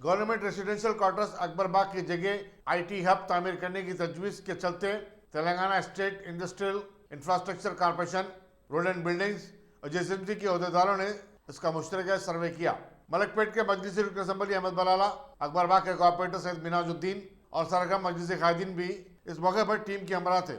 Government residential quarters अकबरबाग की जगह IT हब तामीर करने की तजवीज़ के चलते Telangana state industrial infrastructure corporation, road and buildings और JSMC के अहदेदारों ने इसका मुश्तरका सर्वे किया। मलकपेट के मजलिसी रुकन असम्बली अहमद बलाला, अकबरबाग के कॉर्पोरेटर सैयद मिनाजुद्दीन और सरगम मजलिसी कायदीन भी इस मौके पर टीम के हमरा थे।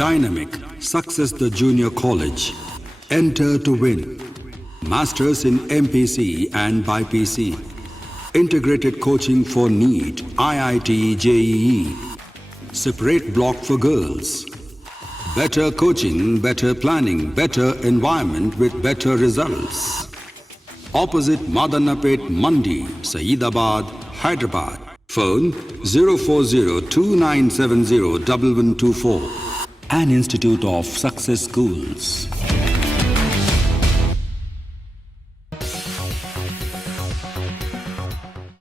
Dynamic Success the Junior College. Enter to win. Masters in MPC and BPC. Integrated coaching for NEET, IIT, JEE. Separate block for girls. Better coaching, better planning, better environment with better results. Opposite Malakpet Mandi, Hyderabad, Hyderabad. Phone 04029701124. An Institute of Success Schools.